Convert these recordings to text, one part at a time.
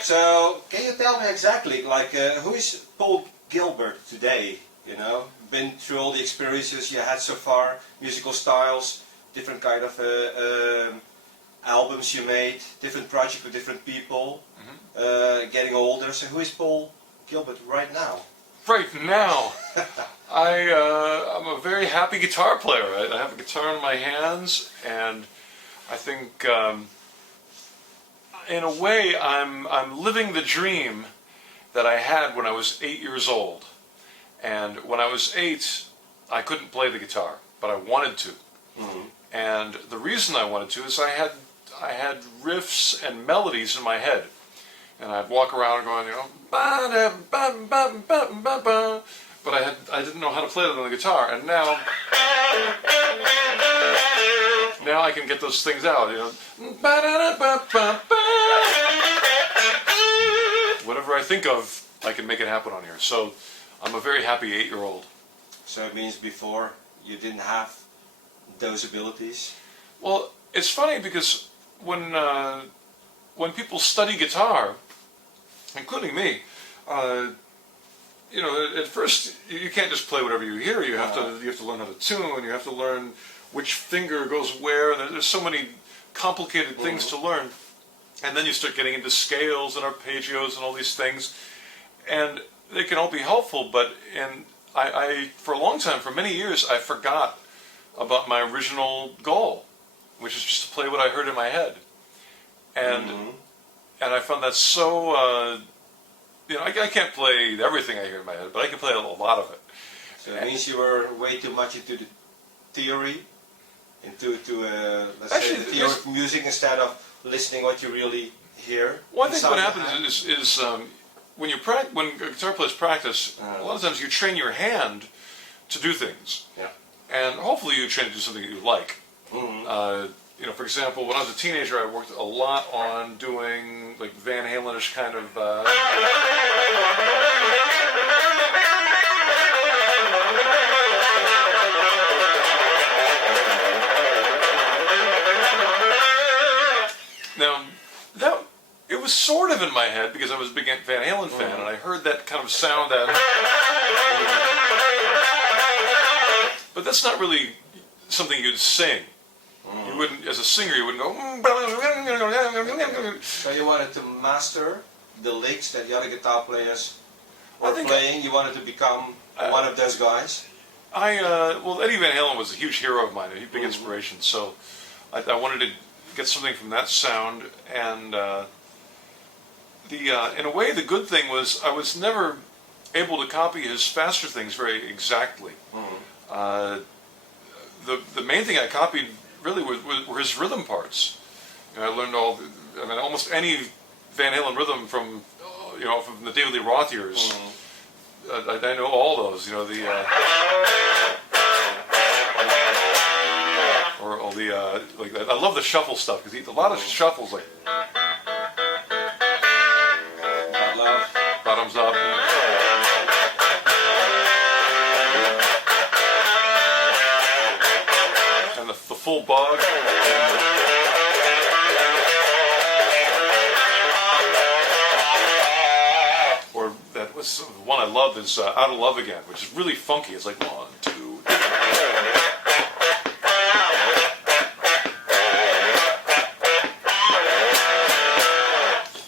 So, can you tell me exactly, like, who is Paul Gilbert today? You know, been through all the experiences you had so far, musical styles, different kind of albums you made, different projects with different people, getting older. So, who is Paul Gilbert right now? Right now, I'm a very happy guitar player. I have a guitar in my hands, and I think, in a way, I'm living the dream that I had when I was 8 years old. And when I was 8, I couldn't play the guitar, but I wanted to. And the reason I wanted to is I had riffs and melodies in my head. And I'd walk around going, you know, but I didn't know how to play it on the guitar. And now I can get those things out, you know. Whatever I think of, I can make it happen on here. So I'm a very happy 8-year-old. So it means before you didn't have those abilities? Well, it's funny because when people study guitar, including me, you know, at first you can't just play whatever you hear. You have to learn how to tune. You have to learn which finger goes where. There's so many complicated things to learn, and then you start getting into scales and arpeggios and all these things, and they can all be helpful. But I for a long time, for many years, I forgot about my original goal, which is just to play what I heard in my head, and I found that so. You know, I can't play everything I hear in my head, but I can play a lot of it. So it means you were way too much into the theory, into let's say the theory of music instead of listening what you really hear. Well, I think what happens is when when guitar players practice, a lot of times you train your hand to do things, and hopefully you train to do something that you like. You know, for example, when I was a teenager, I worked a lot on doing like Van Halen-ish kind of. Now, it was sort of in my head because I was a big Van Halen fan, and I heard that kind of sound. But that's not really something you'd sing. You wouldn't, as a singer, you wouldn't go. So you wanted to master the licks that the other guitar players were playing. You wanted to become one of those guys. Well, Eddie Van Halen was a huge hero of mine, a big inspiration. So I wanted to get something from that sound, and in a way, the good thing was I was never able to copy his faster things very exactly. The main thing I copied really were his rhythm parts. You know, I learned almost any Van Halen rhythm from, you know, from the David Lee Roth years. I know all those. You know, like I love the shuffle stuff because a lot of shuffles like bottoms up. The full bug. Or that was the one I love is Out of Love Again, which is really funky. It's like 1, 2, 3.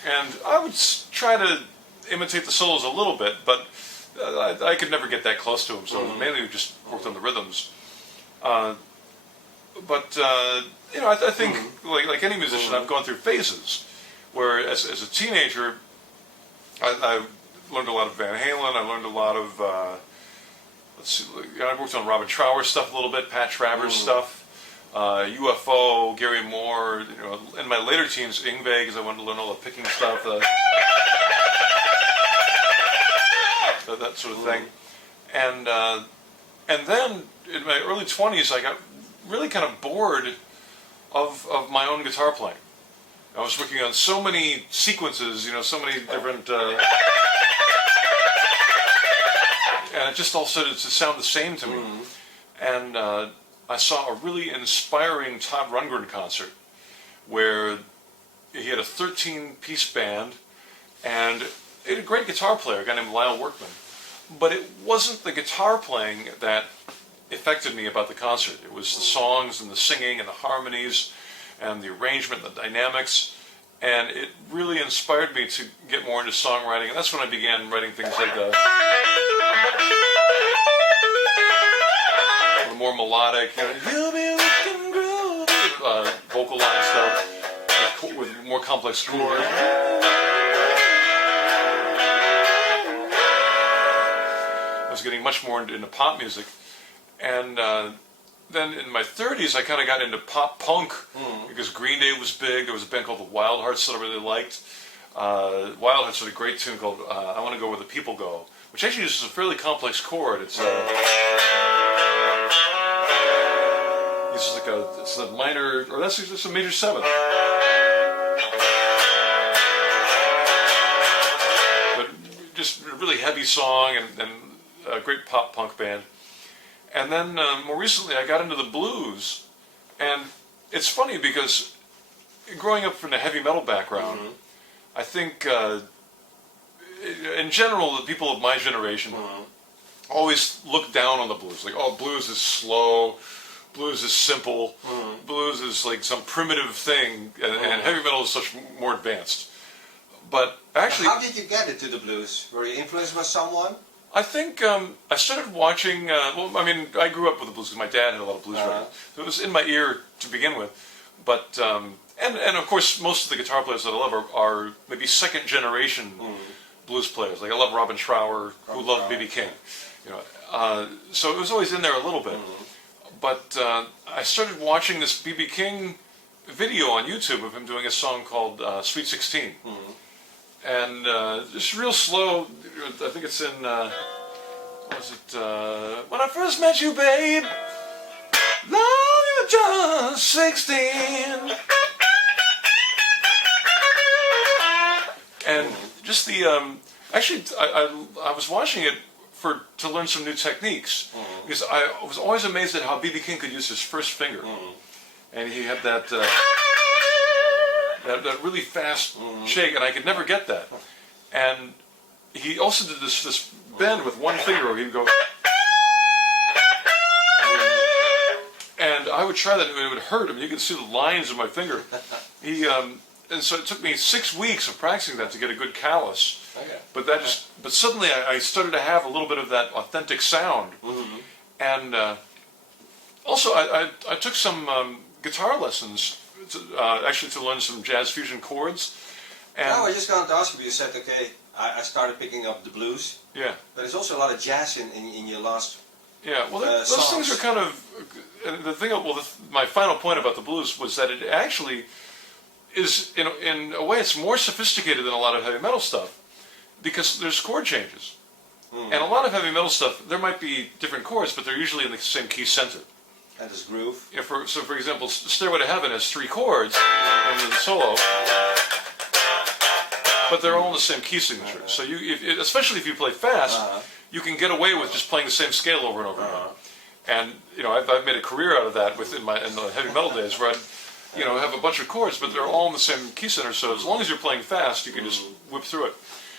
And I would try to imitate the solos a little bit, but I could never get that close to them, so mainly we just worked on the rhythms. But you know, I think like any musician, I've gone through phases where, as a teenager, I learned a lot of Van Halen. I learned a lot of let's see, I worked on Robin Trower's stuff a little bit, Pat Travers stuff, UFO, Gary Moore. You know, in my later teens, Yngwie, because I wanted to learn all the picking stuff, that sort of thing, and then in my early 20s, I got really kind of bored of my own guitar playing. I was working on so many sequences, you know, so many different, and it just all started to sound the same to me. And I saw a really inspiring Todd Rundgren concert where he had a 13-piece band, And he had a great guitar player, a guy named Lyle Workman. But it wasn't the guitar playing that affected me about the concert. It was the songs and the singing and the harmonies and the arrangement, the dynamics. And it really inspired me to get more into songwriting. And that's when I began writing things like the more melodic, you'll be looking groovy, vocal line stuff with more complex chords. I was getting much more into pop music. And then in my 30s, I kind of got into pop punk because Green Day was big. There was a band called the Wild Hearts that I really liked. Wild Hearts had a great tune called I Want to Go Where the People Go, which actually uses a fairly complex chord. It's it's a minor, or that's just a major seventh. But just a really heavy song and a great pop punk band. And then more recently I got into the blues, and it's funny because growing up from a heavy metal background, I think in general the people of my generation always look down on the blues, like, oh, blues is slow, blues is simple, blues is like some primitive thing, and heavy metal is such more advanced. But actually, how did you get into the blues? Were you influenced by someone? I think I started watching, well, I mean, I grew up with the blues because my dad had a lot of blues records, so it was in my ear to begin with. But, and of course, most of the guitar players that I love are maybe second generation blues players. Like I love Robin Trower, who loved B.B. King. So it was always in there a little bit. But I started watching this B.B. King video on YouTube of him doing a song called Sweet 16. And just real slow, I think it's in, what was it, When I First Met You, Babe, Love, you're just 16. And just the, actually, I was watching it to learn some new techniques, because I was always amazed at how B.B. King could use his first finger. And he had that really fast shake, and I could never get that. And he also did this bend with one finger where he would go, and I would try that, and it would hurt. I mean, you could see the lines of my finger. And so it took me 6 weeks of practicing that to get a good callus. Okay. But suddenly I started to have a little bit of that authentic sound. And also I took some guitar lessons actually to learn some jazz fusion chords. And I just wanted to ask you said, okay, I started picking up the blues. Yeah. But there's also a lot of jazz in your last Yeah, well, those things are kind of, the thing, well, my final point about the blues was that it actually is, in a way, it's more sophisticated than a lot of heavy metal stuff, because there's chord changes. And a lot of heavy metal stuff, there might be different chords, but they're usually in the same key center. And this groove. Yeah, so for example, Stairway to Heaven has 3 chords in the solo, but they're all in the same key signature. So especially if you play fast, you can get away with just playing the same scale over and over again. And I've made a career out of that in the heavy metal days, where I'd have a bunch of chords, but they're all in the same key center. So as long as you're playing fast, you can just whip through it.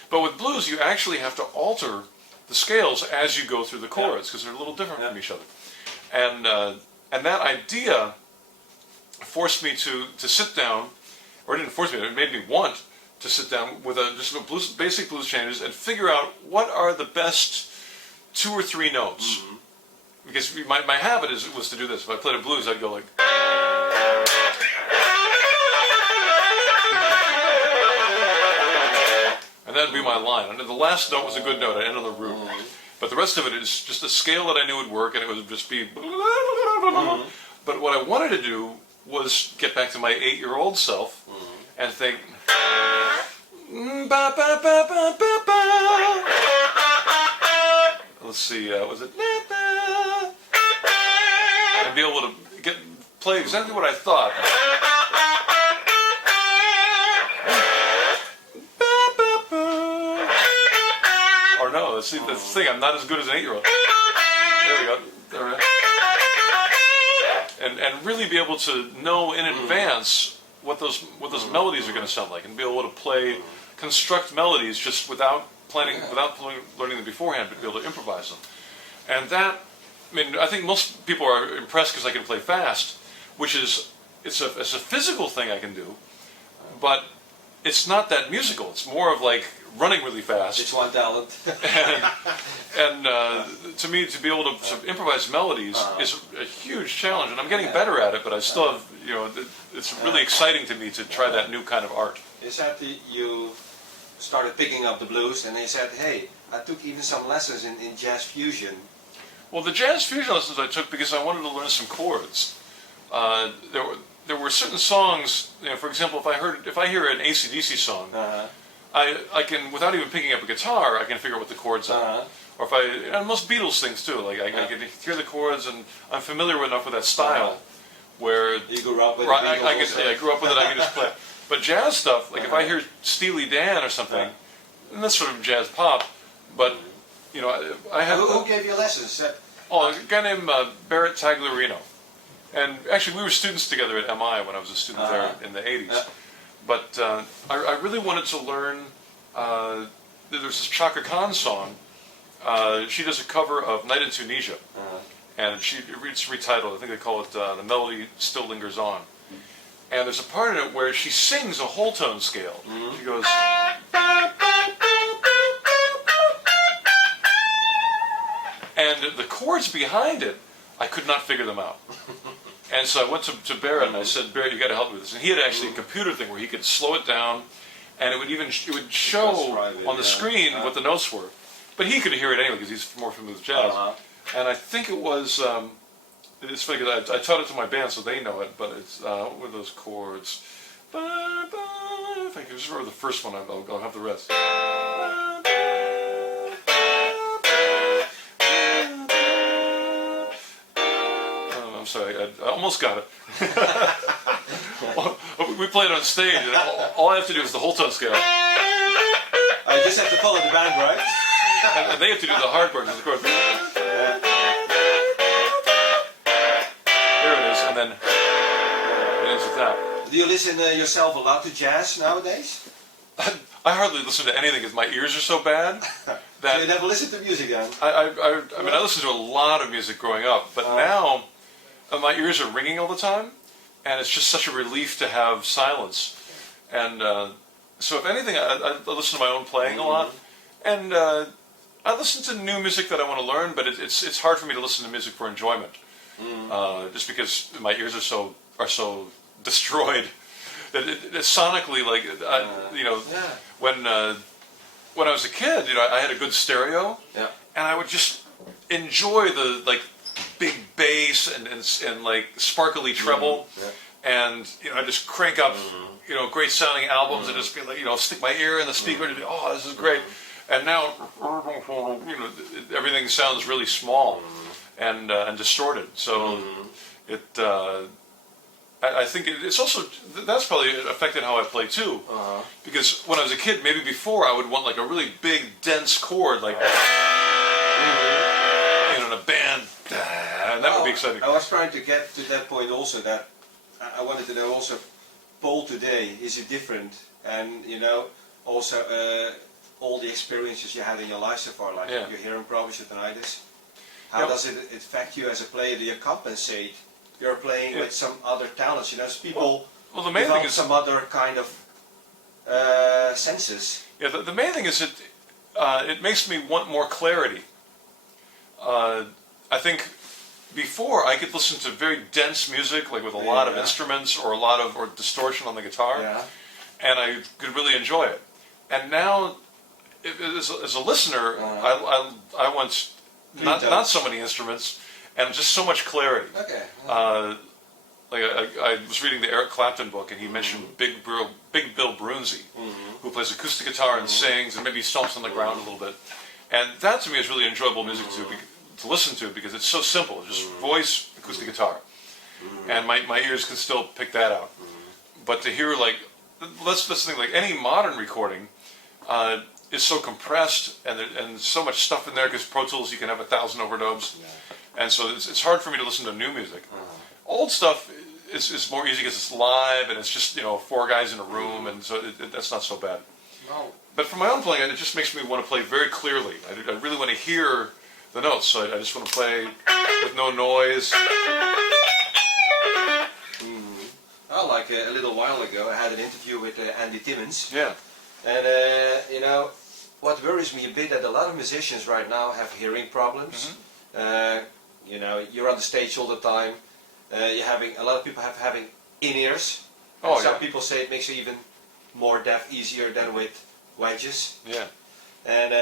But with blues, you actually have to alter the scales as you go through the chords, because they're a little different from each other. And that idea forced me to sit down, or it didn't force me, it made me want to sit down with basic blues changes and figure out what are the best 2 or 3 notes. Because my habit was to do this. If I played a blues, I'd go like, and that'd be my line. And the last note was a good note. I ended on the root. But the rest of it is just a scale that I knew would work, and it would just be. But what I wanted to do was get back to my 8-year-old self and think. Let's see, was it? And be able to play exactly what I thought. Or no, that's the thing, I'm not as good as an 8-year-old. There we go. There we go. And really be able to know in advance what those melodies are going to sound like, and be able to play construct melodies just without planning, without learning them beforehand, but be able to improvise them. And that, I mean, I think most people are impressed because I can play fast, which is, it's a physical thing I can do, but it's not that musical. It's more of like running really fast. It's one talent. and to me, to be able to improvise melodies is a huge challenge, and I'm getting better at it. But I still have, you know, it's really exciting to me to try that new kind of art. You said you started picking up the blues, and he said, "Hey, I took even some lessons in jazz fusion." Well, the jazz fusion lessons I took because I wanted to learn some chords. There were certain songs, you know, for example, if I hear an AC/DC song, I can, without even picking up a guitar, I can figure out what the chords are. Or and most Beatles things too, like I can hear the chords, and I'm familiar enough with that style where you grew up with I grew up with it. I can just play. But jazz stuff, like if I hear Steely Dan or something, and that's sort of jazz pop. But you know, I have. Who gave you lessons? Oh, a guy named Barrett Tagliarino. And actually, we were students together at MI when I was a student there in the 80s. But I really wanted to learn, there's this Chaka Khan song. She does a cover of Night in Tunisia. And it's retitled, I think they call it The Melody Still Lingers On. And there's a part in it where she sings a whole tone scale. She goes... And the chords behind it, I could not figure them out. And so I went to Barrett and I said, "Barrett, you got to help me with this." And he had actually a computer thing where he could slow it down, and it would show on the screen what the notes were. But he could hear it anyway because he's more familiar with jazz. And I think it was. It's funny because I taught it to my band so they know it. But it's what were those chords? If I can just remember the first one, I'll have the rest. I'm sorry, I almost got it. We played on stage, and all I have to do is the whole tone scale. I just have to follow the band, right? And they have to do the hard part, of course. There it is, and then it ends with that. Do you listen yourself a lot to jazz nowadays? I hardly listen to anything because my ears are so bad. That So you never listen to music then? I mean, I listened to a lot of music growing up, but now my ears are ringing all the time, and it's just such a relief to have silence. And so if anything, I listen to my own playing a lot, and I listen to new music that I want to learn, but it's hard for me to listen to music for enjoyment, just because my ears are so destroyed. It's sonically, like, you know, when I was a kid, you know, I had a good stereo, and I would just enjoy the, like, big bass and like sparkly treble, and you know, I just crank up, you know, great sounding albums and just be like, you know, stick my ear in the speaker and be, oh, this is great. And now, you know, everything sounds really small and distorted. So I think it's also, that's probably affected how I play too, because when I was a kid, maybe before I would want like a really big dense chord, like you know, in a band. And that would be exciting. I was trying to get to that point also, that I wanted to know also, Paul today, is it different? And you know, also all the experiences you had in your life so far, like your hearing problems, your tinnitus. How does it affect you as a player? Do you compensate? You're playing with some other talents, you know, people the main thing is some other kind of senses. Yeah, the main thing is it makes me want more clarity. I think before I could listen to very dense music, like with a lot of instruments or or distortion on the guitar, and I could really enjoy it. And now, as a listener, I want not so many instruments and just so much clarity. Okay. Like I was reading the Eric Clapton book, and he mentioned Big Bill Brunzi, who plays acoustic guitar and sings, and maybe stomps on the ground a little bit. And that to me is really enjoyable music to listen to, because it's so simple. It's just voice, acoustic guitar. And my ears can still pick that out. But to hear, like, let's think, like any modern recording is so compressed, and so much stuff in there, because Pro Tools you can have 1,000 overdubs. And so it's hard for me to listen to new music. Old stuff is more easy because it's live, and it's just, you know, 4 guys in a room, and so that's not so bad. No. But for my own playing, it just makes me want to play very clearly. I really want to hear the notes, so I just want to play with no noise. Well, like a little while ago, I had an interview with Andy Timmons. Yeah. And, you know, what worries me a bit that a lot of musicians right now have hearing problems. You know, you're on the stage all the time. A lot of people having in-ears. Oh, some yeah. people say it makes you even more deaf easier than with wedges. Yeah. And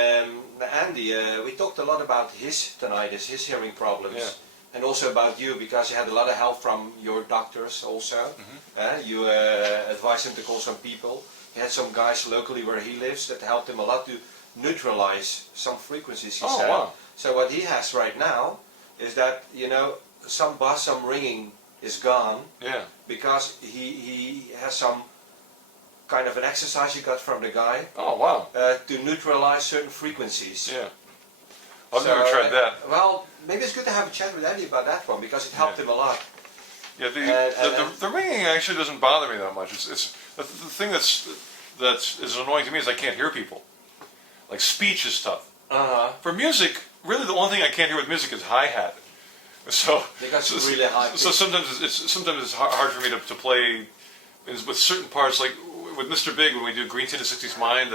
Andy, we talked a lot about his tinnitus, his hearing problems. Yeah. And also about you, because you had a lot of help from your doctors also. You advised him to call some people. He had some guys locally where he lives that helped him a lot to neutralize some frequencies, he said. Wow. So what he has right now is that, you know, some bass, some ringing is gone. Yeah. Because he has some kind of an exercise he got from the guy. Oh, wow. To neutralize certain frequencies. Yeah. I've never tried that. Well, maybe it's good to have a chat with Andy about that one, because it helped him a lot. Yeah, the ringing actually doesn't bother me that much. It's the thing that's annoying to me is I can't hear people. Like speech is tough. For music, really the only thing I can't hear with music is hi-hat. So really high. So sometimes it's hard for me to play with certain parts, like with Mr. Big when we do Green Tinted 60s Mind.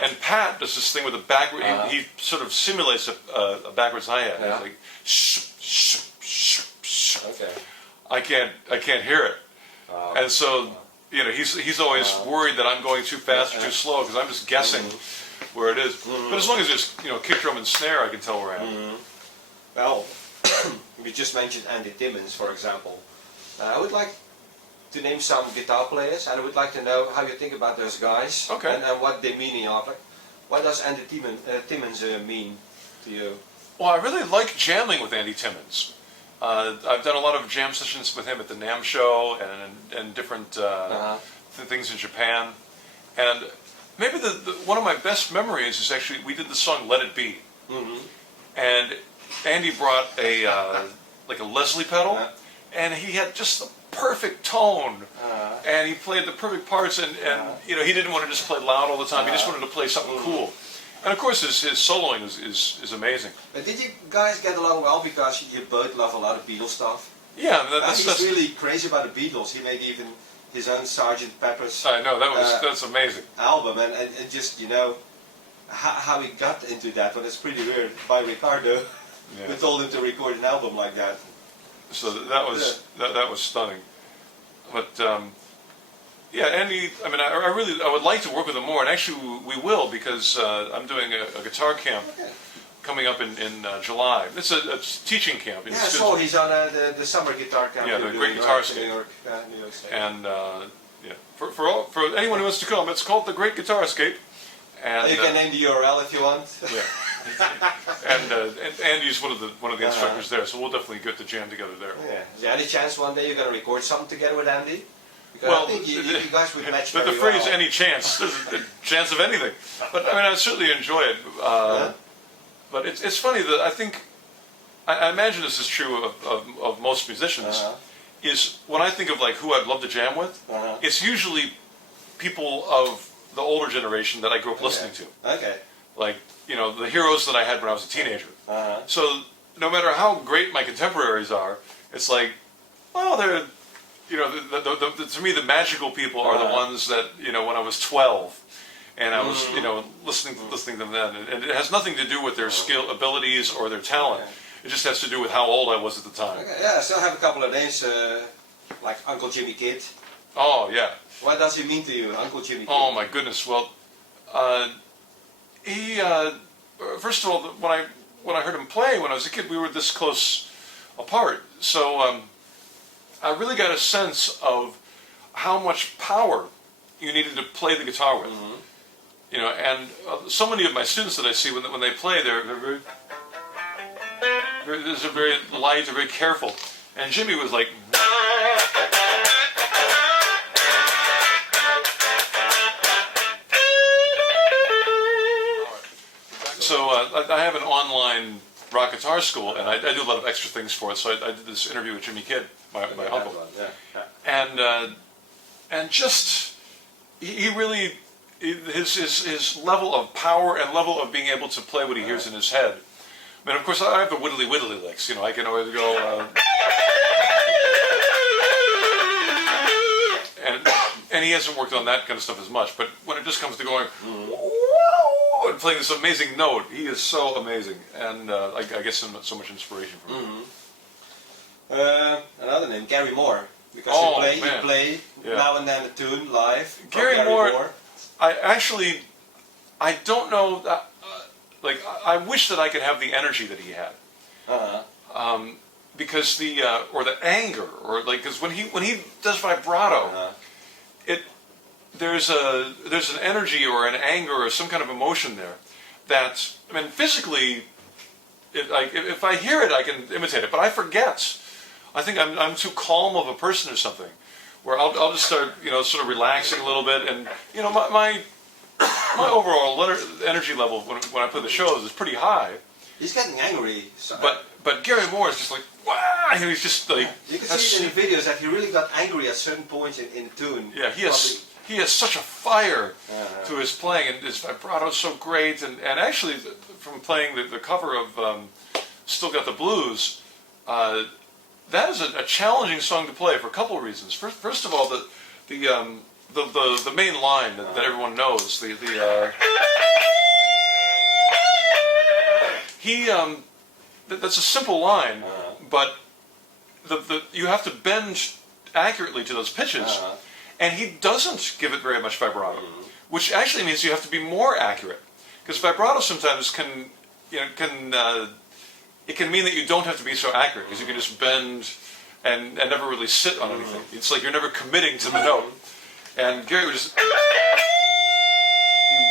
And Pat does this thing with a backward. He sort of simulates a backwards hi-hat. Yeah. Like shh. Okay. I can't hear it, and so you know he's always worried that I'm going too fast or too slow because I'm just guessing where it is. But as long as there's kick drum and snare, I can tell where I am. Well, we just mentioned Andy Timmons, for example. I would like to name some guitar players, and I would like to know how you think about those guys. Okay. And what they meaning of. Like, what does Andy Timmons mean to you? Well, I really like jamming with Andy Timmons. I've done a lot of jam sessions with him at the NAMM show and different things in Japan. And maybe one of my best memories is actually we did the song "Let It Be," and Andy brought like a Leslie pedal, and he had just the perfect tone, and he played the perfect parts, and he didn't want to just play loud all the time. He just wanted to play something cool. And of course, his soloing is amazing. But did you guys get along well because you both love a lot of Beatles stuff? Yeah, he's really crazy about the Beatles. He made even his own Sgt. Pepper's. I know that's amazing. Album, and just how he got into that one is pretty weird. By Ricardo, who told him to record an album like that. So that was stunning. But yeah, Andy. I mean, I would like to work with him more, and actually we will, because I'm doing a guitar camp coming up in July. It's a teaching camp. Yeah, so he's on the summer guitar camp. Yeah, the Great Guitarscape. New York State. And yeah, for anyone who wants to come, it's called the Great Guitarscape. And you can name the URL if you want. Yeah. And Andy's one of the instructors there, so we'll definitely get to jam together there. Yeah. Is there any chance one day you're going to record something together with Andy? Because Well, I think you guys would match but the very phrase well. "any chance," there's a chance of anything. But I mean, I certainly enjoy it. But it's funny that I imagine this is true of most musicians. Is when I think of like who I'd love to jam with, it's usually people of the older generation that I grew up listening to. Okay. Like the heroes that I had when I was a teenager. So no matter how great my contemporaries are, it's like, well, they're to me the magical people are the ones that when I was 12 and I was listening to them then, and it has nothing to do with their skill, abilities, or their talent. It just has to do with how old I was at the time. Okay. Yeah, I still have a couple of names like Uncle Jimmy Kidd. Oh yeah. What does he mean to you, Uncle Jimmy Kidd? Oh my goodness. Well, he first of all, when I heard him play when I was a kid, we were this close apart. So I really got a sense of how much power you needed to play the guitar with. And so many of my students that I see when they play, they're very light, they're very careful. And Jimmy was like. So I have an online rock guitar school, and I do a lot of extra things for it. So I did this interview with Jimmy Kidd, my uncle, and and just he really his level of power and level of being able to play what he hears in his head. I mean, of course, I have the whittly licks. You know, I can always go. And he hasn't worked on that kind of stuff as much, but when it just comes to going, whoa, and playing this amazing note, he is so amazing, and I get so much inspiration from him. Another name, Gary Moore, because you play now and then a tune live. Gary Moore, I don't know, like, I wish that I could have the energy that he had. Because or the anger, or like, because when he does vibrato, there's an energy or an anger or some kind of emotion there that, I mean, physically, if I hear it, I can imitate it, but I forget. I think I'm too calm of a person or something, where I'll just start, you know, sort of relaxing a little bit, and you know, my overall energy level when I play the shows is pretty high. He's getting angry. So But Gary Moore is just like, wow, he's just like... You can see it in the videos that he really got angry at certain points in the tune. Yeah, he has such a fire to his playing, and his vibrato is so great, and actually, from playing the cover of Still Got the Blues, that is a challenging song to play for a couple of reasons. First of all, the main line that everyone knows, that's a simple line, but you have to bend accurately to those pitches, and he doesn't give it very much vibrato, which actually means you have to be more accurate, because vibrato sometimes can mean that you don't have to be so accurate, because you can just bend and never really sit on anything. It's like you're never committing to the note, and Gary would just be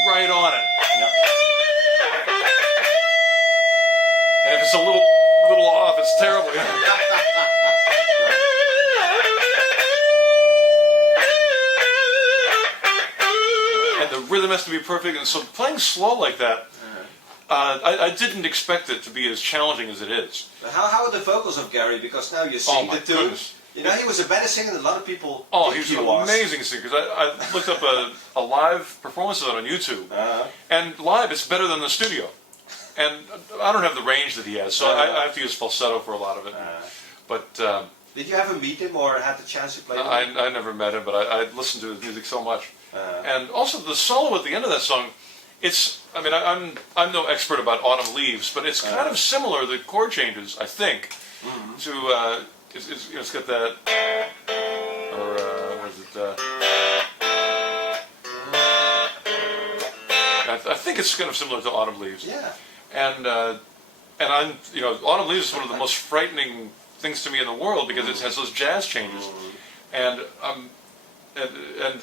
right on it. And if it's a little off, it's terrible. And the rhythm has to be perfect, and so playing slow like that, I didn't expect it to be as challenging as it is. But how are the vocals of Gary? Because now you sing the tune. Goodness. You know, he was a better singer than a lot of people. He's an amazing singer. Because I looked up a live performance of it on YouTube, and live it's better than the studio. And I don't have the range that he has, so I have to use falsetto for a lot of it. But did you ever meet him or had the chance to play with him? I never met him, but I listened to his music so much. And also the solo at the end of that song, I mean, I'm no expert about Autumn Leaves, but it's kind of similar, the chord changes, I think, to, it's got that, or what is it, I think it's kind of similar to Autumn Leaves. Yeah. And I'm, you know, Autumn Leaves is one of the most frightening things to me in the world because it has those jazz changes, and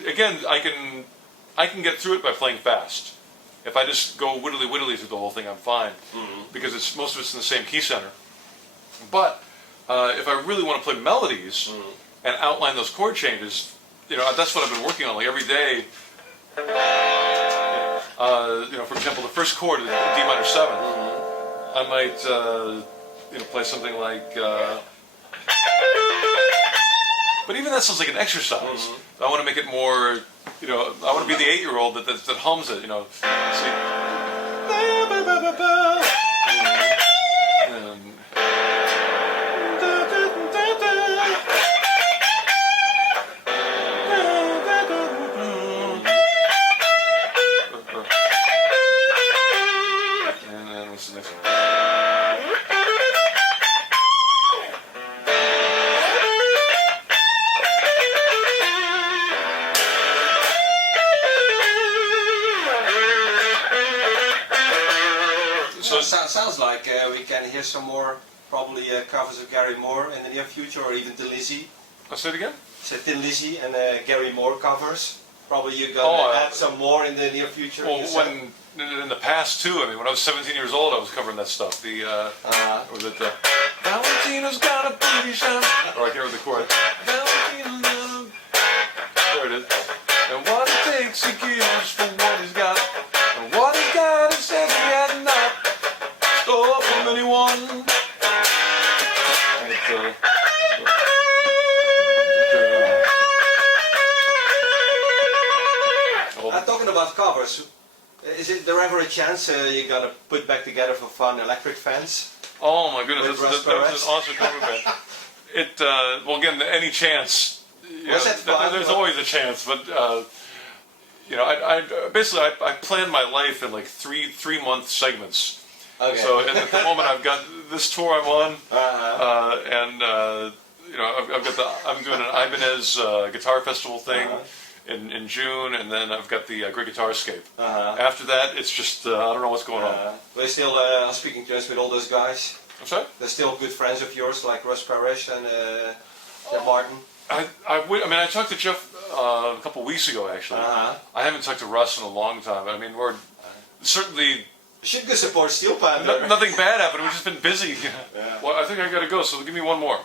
again, I can get through it by playing fast. If I just go whittly through the whole thing, I'm fine, because most of it's in the same key center. But if I really want to play melodies and outline those chord changes, you know, that's what I've been working on, like every day. You know, for example, the first chord is D minor 7. I might, you know, play something like. But even that sounds like an exercise. I want to make it more, you know, I want to be the 8-year-old that hums it, you know. And then what's the next one? So it sounds like we can hear some more, probably covers of Gary Moore in the near future, or even Tin Lizzy. I'll say it again? So Tin Lizzy and Gary Moore covers. Probably you're going to add some more in the near future. Well, in the past too, I mean, when I was 17 years old, I was covering that stuff. Was it Valentino's got a baby shine? Or I can't remember the chord. Valentino's got a... There it is. And what it takes he gives for what he's got. And what he's got he said he had not stole from anyone. And about covers. Is there ever a chance you're gonna put back together for fun electric fence? Oh my goodness, With that was an awesome cover band. Well, again, any chance. Was that fun? There's always a chance, but you know, basically I plan my life in like three-month segments. Okay. So at the moment I've got this tour I'm on, and you know I'm doing an Ibanez guitar festival thing in June, and then I've got the Great Guitar Escape. After that, it's just I don't know what's going on. We're still speaking terms with all those guys. I'm sorry? They're still good friends of yours, like Russ Parrish and Jeff Martin. I mean, I talked to Jeff a couple of weeks ago, actually. I haven't talked to Russ in a long time. I mean, we're certainly... Should go support Steel Panther. Nothing bad happened. We've just been busy. Yeah. Well, I think I got to go, so give me one more.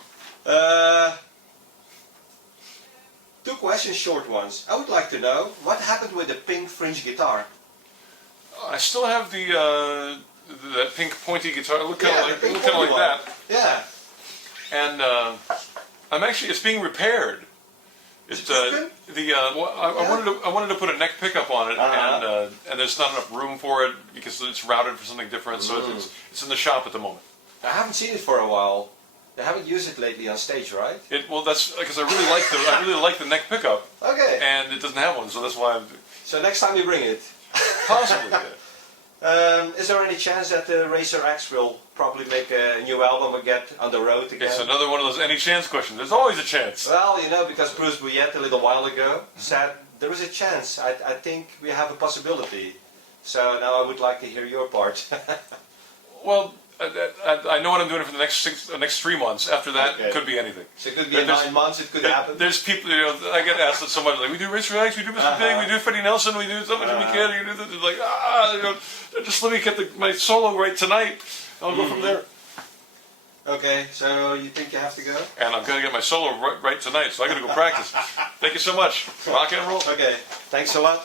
2 questions, short ones. I would like to know, what happened with the pink fringe guitar? I still have that pink pointy guitar. Look kind of like that. Yeah. And I'm actually, it's being repaired. It's well, I wanted to put a neck pickup on it, and there's not enough room for it because it's routed for something different. So it's in the shop at the moment. I haven't seen it for a while. They haven't used it lately on stage, right? Well, that's because I really like the neck pickup. Okay. And it doesn't have one, so that's why. So next time you bring it. Possibly. Yeah. Is there any chance that Racer X will probably make a new album and get on the road again? It's another one of those any chance questions. There's always a chance. Well, you know, because Bruce Bouillet a little while ago said there is a chance. I think we have a possibility. So now I would like to hear your part. Well, I know what I'm doing for the next 3 months. After that, it could be anything. So it could be in 9 months. It could happen. There's people, you know, I get asked so much like, we do Racer X, we do Mr. Big, we do Freddie Nelson, we do something we can. You do this. Like, you know, just let me get my solo right tonight. I'll go from there. Okay, so you think you have to go? And I'm going to get my solo right tonight, so I got to go practice. Thank you so much. Rock and roll. Okay, thanks a lot.